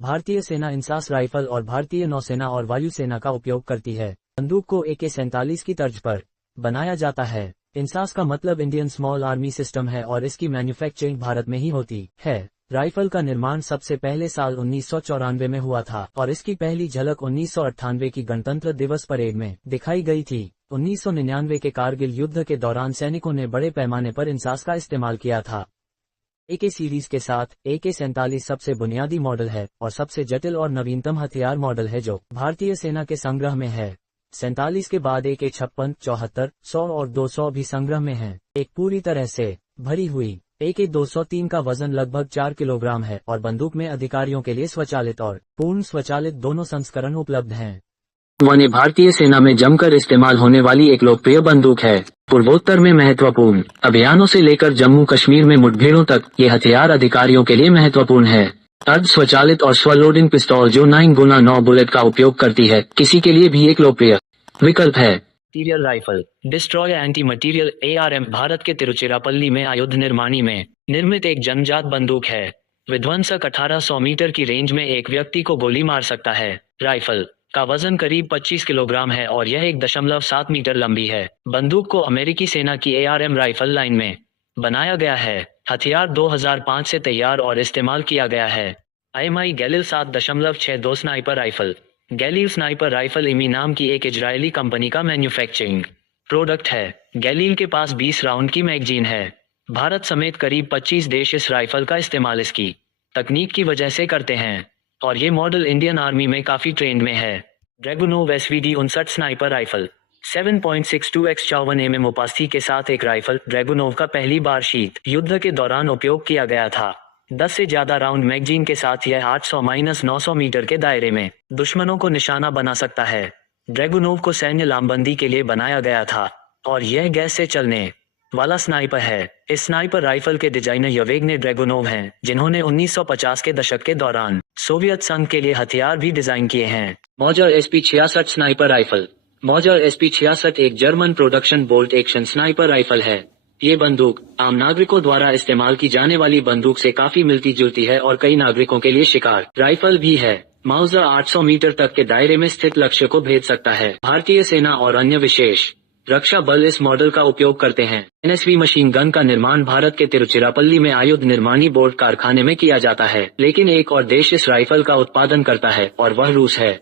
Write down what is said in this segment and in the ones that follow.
भारतीय सेना इंसास राइफल और भारतीय नौसेना और वायुसेना का उपयोग करती है। बंदूक को AK-47 की तर्ज पर बनाया जाता है। इंसास का मतलब इंडियन स्मॉल आर्मी सिस्टम है और इसकी मैन्युफैक्चरिंग भारत में ही होती है। राइफल का निर्माण सबसे पहले साल 1994 में हुआ था और इसकी पहली झलक 1998 की गणतंत्र दिवस परेड में दिखाई गई थी। 1999 के कारगिल युद्ध के दौरान सैनिकों ने बड़े पैमाने पर इंसास का इस्तेमाल किया था। AK सीरीज के साथ AK-47 सबसे बुनियादी मॉडल है और सबसे जटिल और नवीनतम हथियार मॉडल है जो भारतीय सेना के संग्रह में है। 47 के बाद AK-56, 74, 100 और 200 भी संग्रह में हैं। एक पूरी तरह से भरी हुई AK-203 का वजन लगभग 4 किलोग्राम है और बंदूक में अधिकारियों के लिए स्वचालित और पूर्ण स्वचालित दोनों संस्करण उपलब्ध हैं। वने भारतीय सेना में जमकर इस्तेमाल होने वाली एक लोकप्रिय बंदूक है। पूर्वोत्तर में महत्वपूर्ण अभियानों से लेकर जम्मू कश्मीर में मुठभेड़ों तक ये हथियार अधिकारियों के लिए महत्वपूर्ण है। अर्ध स्वचालित और स्वलोडिंग पिस्तौल जो 9x9 बुलेट का उपयोग करती है, किसी के लिए भी एक लोकप्रिय विकल्प है। Material rifle destroy anti material ARM Bharat के तिरुचिरापल्ली में आयुध निर्माणी में निर्मित एक जन्मजात बंदूक है। विध्वंसक 1800 मीटर की रेंज में एक व्यक्ति को गोली मार सकता है। राइफल का वजन करीब 25 किलोग्राम है और यह 1.7 मीटर लंबी है। बंदूक को अमेरिकी सेना की ARM राइफल लाइन में बनाया गया है। हथियार 2005 से तैयार और इस्तेमाल किया गया है। IMI Galil 7.62 sniper rifle Galil sniper rifle IMI नाम की एक इजरायली कंपनी का मैन्युफैक्चरिंग प्रोडक्ट है। गैलील के पास 20 राउंड की मैगजीन है। भारत समेत करीब 25 देश इस राइफल का इस्तेमाल इसकी तकनीक की वजह से करते हैं और ये मॉडल इंडियन आर्मी में काफी ट्रेंड में है। Dragunov SVD-59 sniper rifle 7.62x 54 mm उपास्थि के साथ एक राइफल ड्रैगुनोव का पहली बार शीत युद्ध के दौरान उपयोग किया गया था। 10 से ज्यादा राउंड मैगजीन के साथ यह 800-900 मीटर के दायरे में दुश्मनों को निशाना बना सकता है। ड्रैगुनोव को सैन्य लामबंदी के लिए बनाया गया था और यह गैस से चलने वाला स्नाइपर है। इस स्नाइपर राइफल के डिजाइनर येवगेनी ड्रैगुनोव हैं, जिन्होंने 1950 के दशक के दौरान सोवियत संघ के लिए हथियार भी डिजाइन किए हैं। मॉजर SP-66 स्नाइपर राइफल मॉजर SP-66 एक German production bolt action sniper rifle है। ये बंदूक आम नागरिकों द्वारा इस्तेमाल की जाने वाली बंदूक से काफी मिलती जुलती है और कई नागरिकों के लिए शिकार राइफल भी है। माउजर 800 मीटर तक के दायरे में स्थित लक्ष्य को भेद सकता है। भारतीय सेना और अन्य विशेष रक्षा बल इस मॉडल का उपयोग करते हैं। NSV मशीन गन का निर्माण भारत के तिरुचिरापल्ली में आयुध निर्माणी बोर्ड कारखाने में किया जाता है, लेकिन एक और देश इस राइफल का उत्पादन करता है और वह रूस है।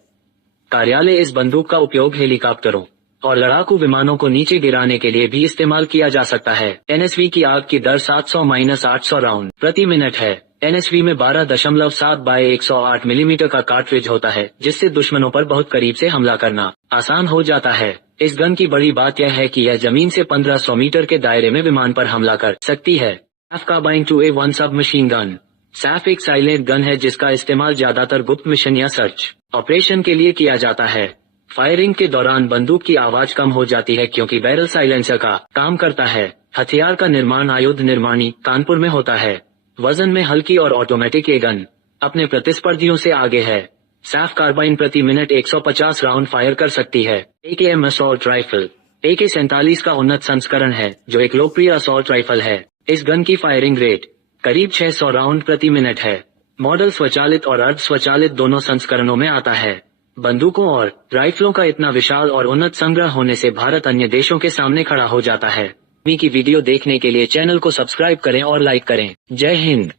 कार्यालय इस बंदूक का उपयोग हेलीकॉप्टरों और लड़ाकू विमानों को नीचे गिराने के लिए भी इस्तेमाल किया जा सकता है। NSV की आग की दर 700-800 राउंड प्रति मिनट है। NSV में 12.7 बाय 108 मिलीमीटर का कार्ट्रिज होता है, जिससे दुश्मनों पर बहुत करीब से हमला करना आसान हो जाता है। इस गन की बड़ी बात यह है कि यह जमीन से 1500 मीटर के दायरे में विमान पर हमला कर सकती है। SAF कार्बाइन 2A1 सब मशीन गन SAF एक साइलेंट गन है जिसका इस्तेमाल ज्यादातर गुप्त मिशन या सर्च ऑपरेशन के लिए किया जाता है। फायरिंग के दौरान बंदूक की आवाज कम हो जाती है क्योंकि बैरल साइलेंसर का काम करता है। हथियार का निर्माण आयुध निर्माणी कानपुर में होता है। वजन में हल्की और ऑटोमेटिक ये गन अपने प्रतिस्पर्धियों से आगे है। SAF कार्बाइन प्रति मिनट 150 राउंड फायर कर सकती है। AKM असॉल्ट राइफल AK-47 का उन्नत संस्करण है जो एक लोकप्रिय असॉल्ट राइफल है। इस गन की फायरिंग रेट करीब 600 राउंड प्रति मिनट है। मॉडल स्वचालित और अर्ध स्वचालित दोनों संस्करणों में आता है। बंदूकों और राइफलों का इतना विशाल और उन्नत संग्रह होने से भारत अन्य देशों के सामने खड़ा हो जाता है। की वीडियो देखने के लिए चैनल को सब्सक्राइब करें और लाइक करें। जय हिंद।